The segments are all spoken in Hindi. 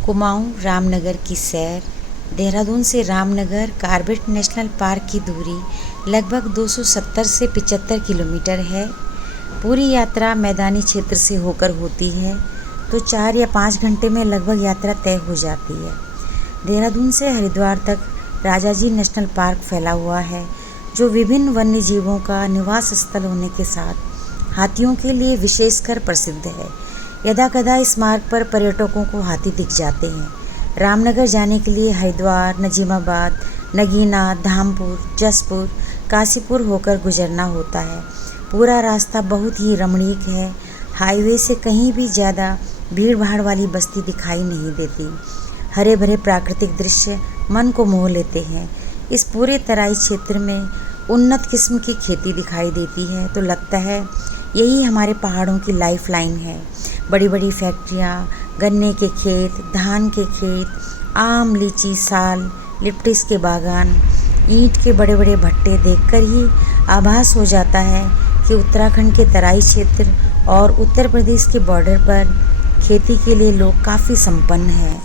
कुमाऊं रामनगर की सैर। देहरादून से रामनगर कॉर्बेट नेशनल पार्क की दूरी लगभग 270 से 75 किलोमीटर है। पूरी यात्रा मैदानी क्षेत्र से होकर होती है तो 4 या 5 घंटे में लगभग यात्रा तय हो जाती है। देहरादून से हरिद्वार तक राजाजी नेशनल पार्क फैला हुआ है, जो विभिन्न वन्य जीवों का निवास स्थल होने के साथ हाथियों के लिए विशेषकर प्रसिद्ध है। यदाकदा इस मार्ग पर पर्यटकों को हाथी दिख जाते हैं। रामनगर जाने के लिए हरिद्वार, नजीमाबाद, नगीना, धामपुर, जसपुर, काशीपुर होकर गुजरना होता है। पूरा रास्ता बहुत ही रमणीक है। हाईवे से कहीं भी ज़्यादा भीड़ भाड़ वाली बस्ती दिखाई नहीं देती। हरे भरे प्राकृतिक दृश्य मन को मोह लेते हैं। इस पूरे तराई क्षेत्र में उन्नत किस्म की खेती दिखाई देती है तो लगता है यही हमारे पहाड़ों की लाइफ लाइन है। बड़ी बड़ी फैक्ट्रियाँ, गन्ने के खेत, धान के खेत, आम, लीची, साल, लिप्टिस के बागान, ईंट के बड़े बड़े भट्टे देखकर ही आभास हो जाता है कि उत्तराखंड के तराई क्षेत्र और उत्तर प्रदेश के बॉर्डर पर खेती के लिए लोग काफ़ी संपन्न हैं।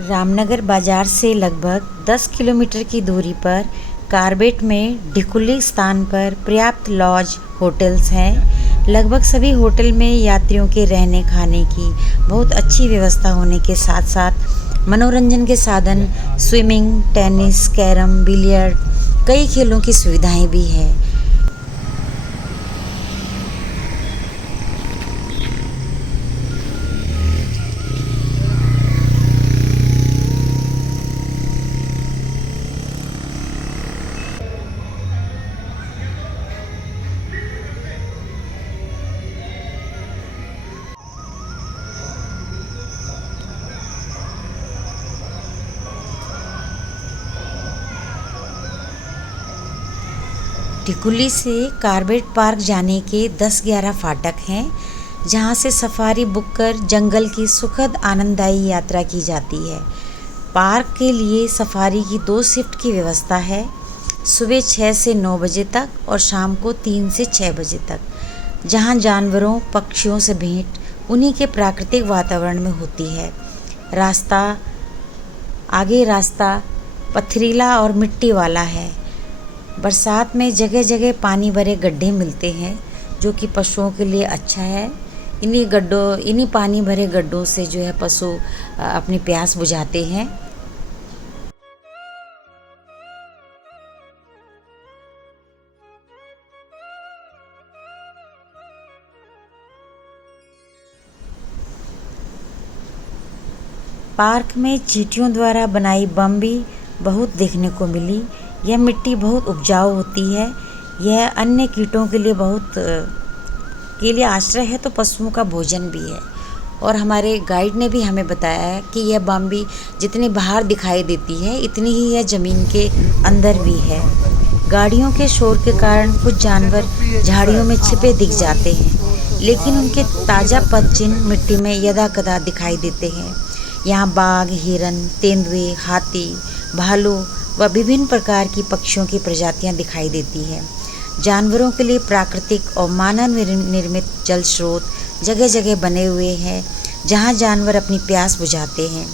रामनगर बाजार से लगभग 10 किलोमीटर की दूरी पर कॉर्बेट में ढिकुली स्थान पर पर्याप्त लॉज होटल्स हैं। लगभग सभी होटल में यात्रियों के रहने खाने की बहुत अच्छी व्यवस्था होने के साथ साथ मनोरंजन के साधन स्विमिंग, टेनिस, कैरम, बिलियर्ड, कई खेलों की सुविधाएं भी हैं। टिकुली से कॉर्बेट पार्क जाने के 10-11 फाटक हैं, जहां से सफारी बुक कर जंगल की सुखद आनंददायी यात्रा की जाती है। पार्क के लिए सफारी की 2 शिफ्ट की व्यवस्था है, सुबह 6 से 9 बजे तक और शाम को 3 से 6 बजे तक, जहां जानवरों, पक्षियों से भेंट उन्हीं के प्राकृतिक वातावरण में होती है। रास्ता पथरीला और मिट्टी वाला है। बरसात में जगह जगह पानी भरे गड्ढे मिलते हैं, जो कि पशुओं के लिए अच्छा है। इन्हीं पानी भरे गड्ढों से जो है पशु अपनी प्यास बुझाते हैं। पार्क में चींटियों द्वारा बनाई बम भी बहुत देखने को मिली। यह मिट्टी बहुत उपजाऊ होती है। यह अन्य कीटों के लिए आश्रय है तो पशुओं का भोजन भी है। और हमारे गाइड ने भी हमें बताया है कि यह बम्बी जितनी बाहर दिखाई देती है उतनी ही यह ज़मीन के अंदर भी है। गाड़ियों के शोर के कारण कुछ जानवर झाड़ियों में छिपे दिख जाते हैं, लेकिन उनके ताज़ा पदचिन्ह मिट्टी में यदाकदा दिखाई देते हैं। यहाँ बाघ, हिरन, तेंदुए, हाथी, भालू व विभिन्न प्रकार की पक्षियों की प्रजातियां दिखाई देती हैं। जानवरों के लिए प्राकृतिक और मानव निर्मित जल स्रोत जगह जगह बने हुए हैं, जहां जानवर अपनी प्यास बुझाते हैं।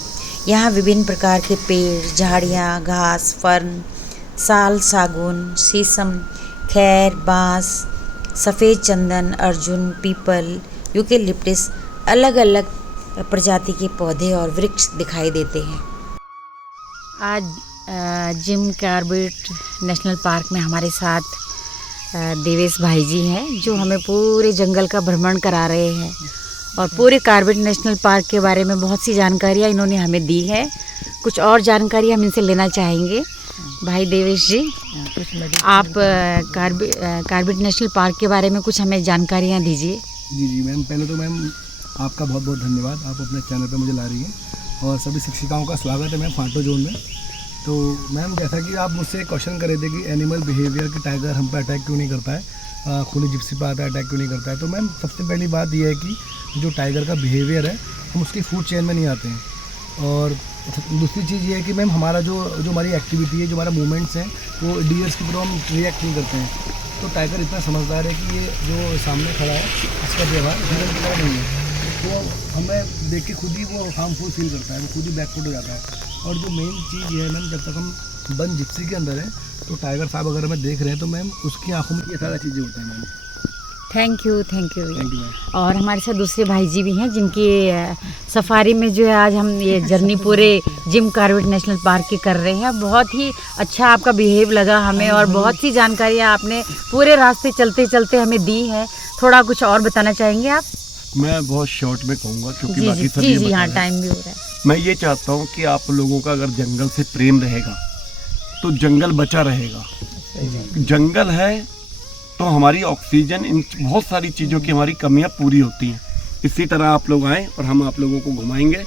यहाँ विभिन्न प्रकार के पेड़, झाड़ियाँ, घास, फर्न, साल, सागौन, शीशम, खैर, बाँस, सफ़ेद चंदन, अर्जुन, पीपल, यूकेलिप्टिस, अलग अलग प्रजाति के पौधे और वृक्ष दिखाई देते हैं। आज जिम कॉर्बेट नेशनल पार्क में हमारे साथ देवेश भाई जी हैं, जो हमें पूरे जंगल का भ्रमण करा रहे हैं और पूरे कॉर्बेट नेशनल पार्क के बारे में बहुत सी जानकारियाँ इन्होंने हमें दी है। कुछ और जानकारी हम इनसे लेना चाहेंगे। भाई देवेश जी, आप कॉर्बेट नेशनल पार्क के बारे में कुछ हमें जानकारियाँ दीजिए। जी मैम, पहले तो मैम आपका बहुत बहुत धन्यवाद, आप अपने चैनल पर मुझे ला रही हैं और सभी शिक्षिकाओं का स्वागत है मैम फांटो जोन में। तो मैम, जैसा कि आप मुझसे क्वेश्चन करे थे कि एनिमल बिहेवियर कि टाइगर हम पे अटैक क्यों नहीं करता है, खुली जिप्सी पर आता है अटैक क्यों नहीं करता है, तो मैम सबसे पहली बात यह है कि जो टाइगर का बिहेवियर है हम उसकी फूड चेन में नहीं आते हैं। और दूसरी चीज़ ये है कि मैम हमारा जो हमारी एक्टिविटी है, जो हमारा मूवमेंट्स हैं, वो डियर्स की तरह हम रिएक्ट नहीं करते हैं। तो टाइगर इतना समझदार है कि ये जो सामने खड़ा है इसका व्यवहार हिरन की तरह नहीं है। तो हमें देख के खुद ही वो हार्मफुल फील करता है, वो खुद ही बैकफुट हो जाता है। और जो मेन चीज़ ये है मैम, जब तक हम वन जिप्सी के अंदर हैं तो टाइगर साहब अगर हमें देख रहे हैं तो मैम उसकी आंखों में ये सारा चीज़ें होता है ma'am. Thank you thank you ma'am. और हमारे साथ दूसरे भाई जी भी हैं जिनकी सफारी में जो है आज हम ये जर्नी पूरे जिम कॉर्बेट नेशनल पार्क की कर रहे हैं। बहुत ही अच्छा आपका बिहेव लगा हमें और बहुत सी जानकारियाँ आपने पूरे रास्ते चलते चलते हमें दी है। थोड़ा कुछ और बताना चाहेंगे आप? मैं बहुत शॉर्ट में कहूँगा क्योंकि जी बाकी जी सब जी ये जी बता हाँ, रहे हैं। टाइम भी हो रहा है। मैं ये चाहता हूँ कि आप लोगों का अगर जंगल से प्रेम रहेगा तो जंगल बचा रहेगा। जंगल है तो हमारी ऑक्सीजन, इन बहुत सारी चीज़ों की हमारी कमियाँ पूरी होती हैं। इसी तरह आप लोग आएँ और हम आप लोगों को घुमाएंगे।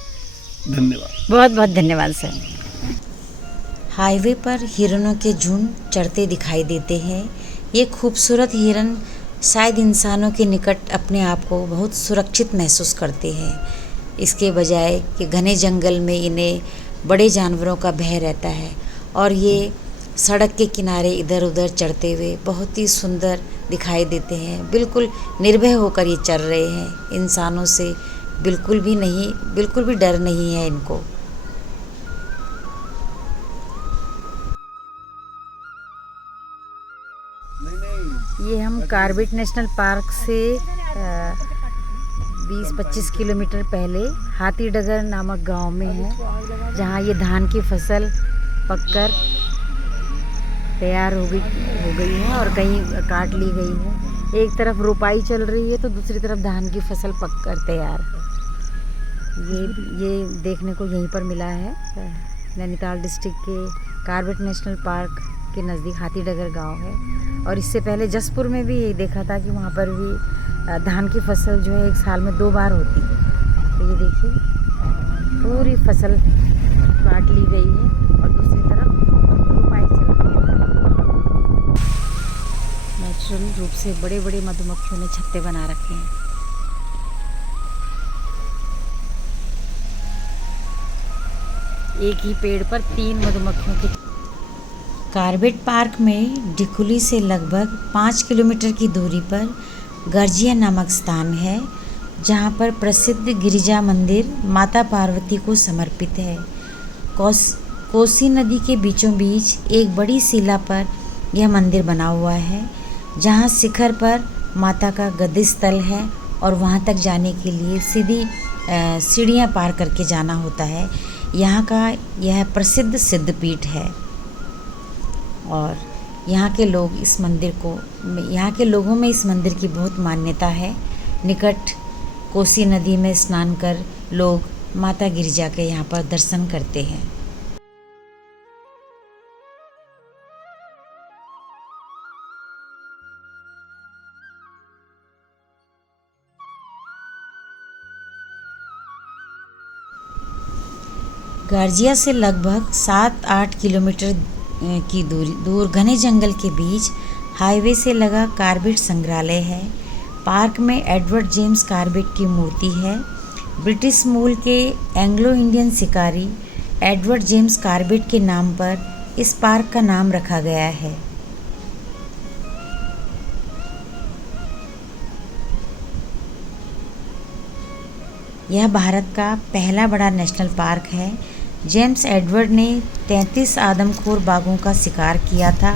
धन्यवाद। बहुत बहुत धन्यवाद सर। हाईवे पर हिरणों के झुंड चढ़ते दिखाई देते हैं। ये खूबसूरत हिरन शायद इंसानों के निकट अपने आप को बहुत सुरक्षित महसूस करते हैं, इसके बजाय कि घने जंगल में इन्हें बड़े जानवरों का भय रहता है। और ये सड़क के किनारे इधर उधर चढ़ते हुए बहुत ही सुंदर दिखाई देते हैं। बिल्कुल निर्भय होकर ये चल रहे हैं, इंसानों से बिल्कुल भी डर नहीं है इनको। ये हम कॉर्बेट नेशनल पार्क से 20-25 किलोमीटर पहले हाथीडगर नामक गांव में है, जहां ये धान की फसल पककर तैयार हो गई है और कहीं काट ली गई है। एक तरफ रोपाई चल रही है तो दूसरी तरफ धान की फसल पककर तैयार है। ये देखने को यहीं पर मिला है। नैनीताल डिस्ट्रिक्ट के कॉर्बेट नेशनल पार्क के नज़दीक हाथीडगर गांव है। और इससे पहले जसपुर में भी यही देखा था कि वहाँ पर भी धान की फसल जो है 1 साल में 2 बार होती है। तो ये देखिए पूरी फसल काट ली गई है और दूसरी तरफ रोपाई चल रही है। नेचुरल रूप से बड़े बड़े मधुमक्खियों ने छत्ते बना रखे हैं। एक ही पेड़ पर 3 मधुमक्खियों के। कॉर्बेट पार्क में डिकुली से लगभग 5 किलोमीटर की दूरी पर गर्जिया नामक स्थान है, जहाँ पर प्रसिद्ध गिरिजा मंदिर माता पार्वती को समर्पित है। कोसी नदी के बीचों बीच एक बड़ी शिला पर यह मंदिर बना हुआ है, जहाँ शिखर पर माता का गद्दी स्थल है और वहाँ तक जाने के लिए सीधी सीढ़ियाँ पार करके जाना होता है। यहाँ का यह प्रसिद्ध सिद्धपीठ है और यहाँ के लोगों में इस मंदिर की बहुत मान्यता है। निकट कोसी नदी में स्नान कर लोग माता गिरिजा के यहाँ पर दर्शन करते हैं। गर्जिया से लगभग 7-8 किलोमीटर की दूर घने जंगल के बीच हाईवे से लगा कॉर्बेट संग्रहालय है। पार्क में एडवर्ड जेम्स कॉर्बेट की मूर्ति है। ब्रिटिश मूल के एंग्लो इंडियन शिकारी एडवर्ड जेम्स कॉर्बेट के नाम पर इस पार्क का नाम रखा गया है। यह भारत का पहला बड़ा नेशनल पार्क है। जेम्स एडवर्ड ने 33 आदमखोर बाघों का शिकार किया था,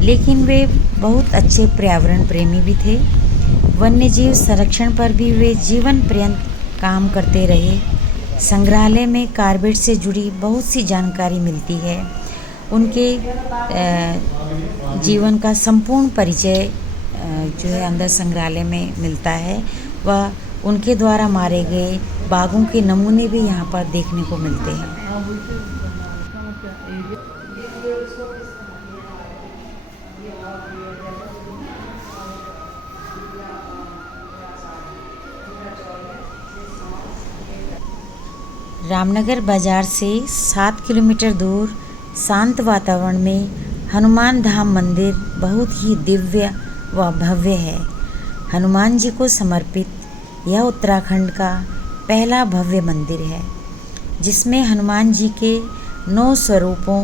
लेकिन वे बहुत अच्छे पर्यावरण प्रेमी भी थे। वन्यजीव संरक्षण पर भी वे जीवन पर्यंत काम करते रहे। संग्रहालय में कॉर्बेट से जुड़ी बहुत सी जानकारी मिलती है। उनके जीवन का संपूर्ण परिचय जो है अंदर संग्रहालय में मिलता है। वह उनके द्वारा मारे गए बाघों के नमूने भी यहाँ पर देखने को मिलते हैं। रामनगर बाजार से 7 किलोमीटर दूर शांत वातावरण में हनुमान धाम मंदिर बहुत ही दिव्य व भव्य है। हनुमान जी को समर्पित यह उत्तराखंड का पहला भव्य मंदिर है, जिसमें हनुमान जी के 9 स्वरूपों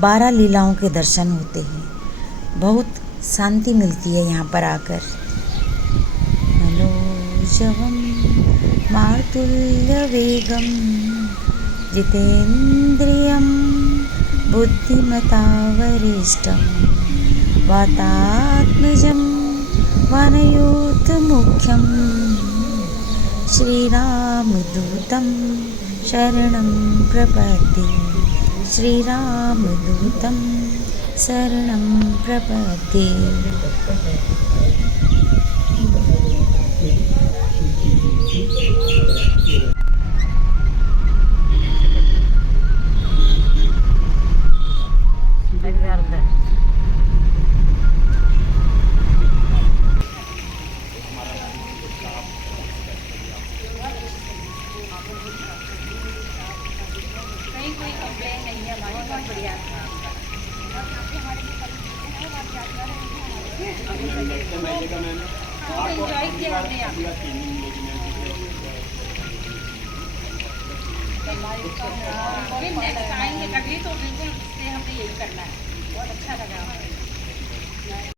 12 लीलाओं के दर्शन होते हैं। बहुत शांति मिलती है यहाँ पर आकर। मनोजवम मारुतुल्यवेगम जितेन्द्रियं बुद्धिमतावरिष्ठं वातात्मजं वनयोतमुख्यं श्रीरामदूतं शरणं प्रपद्ये श्रीरामदूतं शरणं प्रपद्ये। कोई कंप्लेन नहीं है हमारी, बहुत बढ़िया एंजॉय किया हमने यहाँ नेक्स्ट आएंगे कभी तो बिल्कुल इससे हमें यही करना है। बहुत अच्छा लगा।